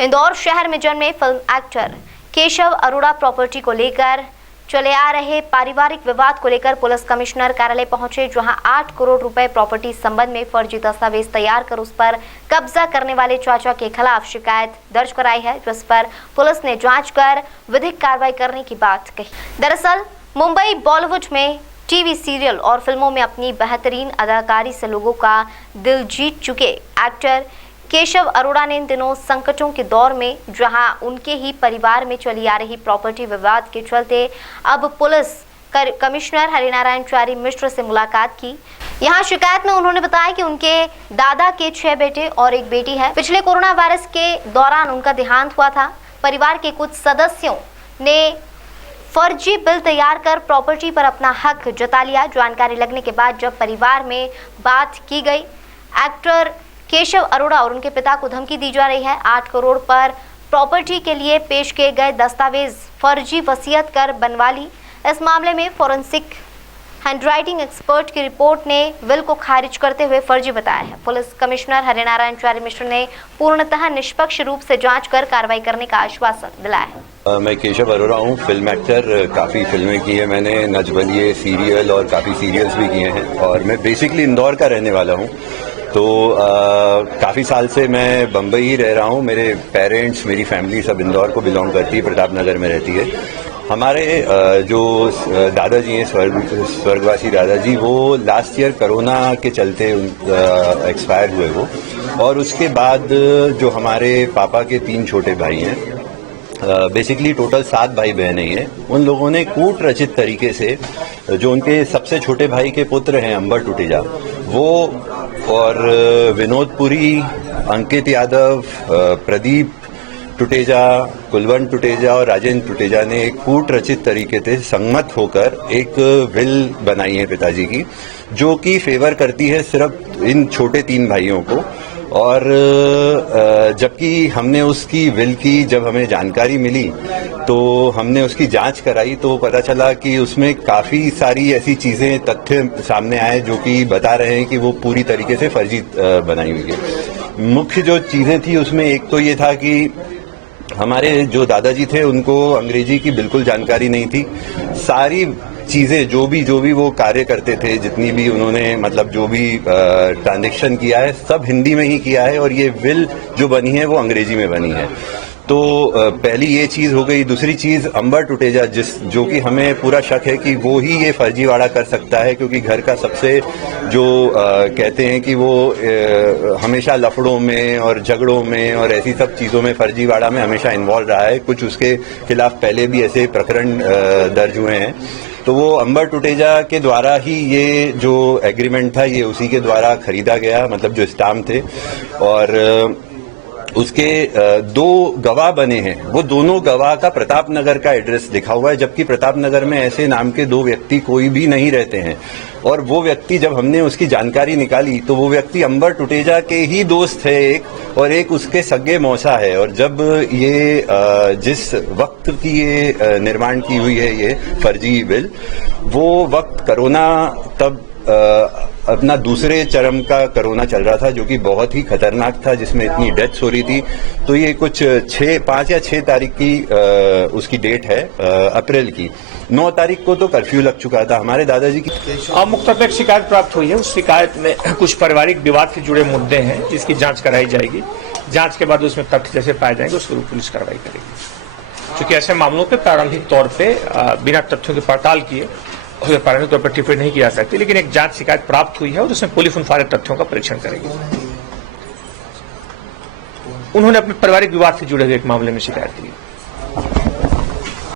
इंदौर शहर में जन्मे film actor Keshav Arora property को लेकर चले आ रहे पारिवारिक विवाद को लेकर पुलिस कमिश्नर कार्यालय पहुंचे, जहां 8 करोड़ रुपए प्रॉपर्टी संबंध में फर्जी दस्तावेज तैयार कर उस पर कब्जा करने वाले चाचा के खिलाफ शिकायत दर्ज कराई है, जिस पर पुलिस ने जांच कर विधिक कार्रवाई करने की बात कही। दरअसल मुंबई बॉलीवुड में टीवी सीरियल और फिल्मों में अपनी बेहतरीन अदाकारी से लोगों का दिल जीत चुके एक्टर केशव अरोड़ा ने इन दिनों संकटों के दौर में जहां उनके ही परिवार में चली आ रही प्रॉपर्टी विवाद के चलते अब पुलिस कमिश्नर हरिनारायण चारी मिश्र से मुलाकात की। यहां शिकायत में उन्होंने बताया कि उनके दादा के 6 बेटे और 1 बेटी है। पिछले कोरोना वायरस के दौरान उनका देहांत हुआ था। परिवार के कुछ सदस्यों ने फर्जी बिल तैयार कर प्रॉपर्टी पर अपना हक जता लिया। जानकारी लगने के बाद जब परिवार में बात की गई, एक्टर केशव अरोड़ा और उनके पिता को धमकी दी जा रही है। 8 करोड़ पर प्रॉपर्टी के लिए पेश किए गए दस्तावेज फर्जी वसीयत कर बनवा ली। इस मामले में फॉरेंसिक हैंडराइटिंग एक्सपर्ट की रिपोर्ट ने विल को खारिज करते हुए फर्जी बताया है। पुलिस कमिश्नर हरिनारायण चारी मिश्र ने पूर्णतः निष्पक्ष रूप से जांच कर कार्रवाई करने का आश्वासन दिलाया है। मैं केशव अरोड़ा हूँ, फिल्म एक्टर। काफ़ी फिल्में की हैं मैंने, नच बलिए सीरियल और काफ़ी सीरियल्स भी किए हैं, और मैं बेसिकली इंदौर का रहने वाला हूँ। तो काफ़ी साल से मैं बम्बई ही रह रहा हूँ। मेरे पेरेंट्स, मेरी फैमिली सब इंदौर को बिलोंग करती है, प्रताप नगर में रहती है। हमारे जो दादाजी हैं, स्वर्गवासी दादाजी, वो लास्ट ईयर कोरोना के चलते एक्सपायर हुए वो, और उसके बाद जो हमारे पापा के 3 छोटे भाई हैं, बेसिकली टोटल 7 भाई बहनें हैं, उन लोगों ने कूट रचित तरीके से जो उनके सबसे छोटे भाई के पुत्र हैं अंबर टुटेजा, वो और विनोद पुरी, अंकित यादव, प्रदीप टुटेजा, कुलवंत टुटेजा और राजेंद्र टुटेजा ने एक कूट रचित तरीके से संगत होकर एक विल बनाई है पिताजी की, जो कि फेवर करती है सिर्फ इन छोटे 3 भाइयों को। और जबकि हमने उसकी विल की जब हमें जानकारी मिली तो हमने उसकी जांच कराई, तो पता चला कि उसमें काफ़ी सारी ऐसी चीज़ें, तथ्य सामने आए जो कि बता रहे हैं कि वो पूरी तरीके से फर्जी बनाई हुई है। मुख्य जो चीज़ें थी उसमें एक तो ये था कि हमारे जो दादाजी थे उनको अंग्रेजी की बिल्कुल जानकारी नहीं थी। सारी चीज़ें जो भी वो कार्य करते थे, जितनी भी उन्होंने मतलब जो भी ट्रांजैक्शन किया है, सब हिंदी में ही किया है, और ये विल जो बनी है वो अंग्रेजी में बनी है। तो पहली ये चीज़ हो गई। दूसरी चीज़, अंबर टुटेजा जो कि हमें पूरा शक है कि वो ही ये फर्जीवाड़ा कर सकता है, क्योंकि घर का सबसे जो कहते हैं कि वो हमेशा लफड़ों में और झगड़ों में और ऐसी सब चीज़ों में, फर्जीवाड़ा में हमेशा इन्वॉल्व रहा है। कुछ उसके खिलाफ पहले भी ऐसे प्रकरण दर्ज हुए हैं। तो वो अंबर टुटेजा के द्वारा ही ये जो एग्रीमेंट था ये उसी के द्वारा खरीदा गया, मतलब जो स्टाम्प थे, और उसके 2 गवाह बने हैं। वो दोनों गवाह का प्रताप नगर का एड्रेस लिखा हुआ है, जबकि प्रताप नगर में ऐसे नाम के 2 व्यक्ति कोई भी नहीं रहते हैं। और वो व्यक्ति, जब हमने उसकी जानकारी निकाली तो वो व्यक्ति अंबर टुटेजा के ही दोस्त है एक, और एक उसके सगे मौसा है। और जब ये जिस वक्त की ये निर्माण की हुई है ये फर्जी बिल, वो वक्त कोरोना तब अपना दूसरे चरम का कोरोना चल रहा था, जो कि बहुत ही खतरनाक था, जिसमें इतनी डेथ्स हो रही थी। तो ये कुछ 5 या 6 तारीख की उसकी डेट है, अप्रैल की। 9 तारीख को तो कर्फ्यू लग चुका था हमारे दादाजी की। मुख्तलिफ तक शिकायत प्राप्त हुई है। उस शिकायत में कुछ पारिवारिक विवाद से जुड़े मुद्दे हैं, जिसकी जांच कराई जाएगी। जांच के बाद उसमें तथ्य जैसे पाए जाएंगे उसके ऊपर पुलिस कार्रवाई करेगी। क्योंकि ऐसे मामलों पे प्रारंभिक तौर पे बिना तथ्यों की पड़ताल किए प्रारंभिक तौर पर टिप्पणी नहीं की जा सकती, लेकिन एक जांच शिकायत प्राप्त हुई है और उसमें पुलिस उन सारे तथ्यों का परीक्षण करेगी। उन्होंने अपने पारिवारिक विवाद से जुड़े हुए एक मामले में शिकायत दी।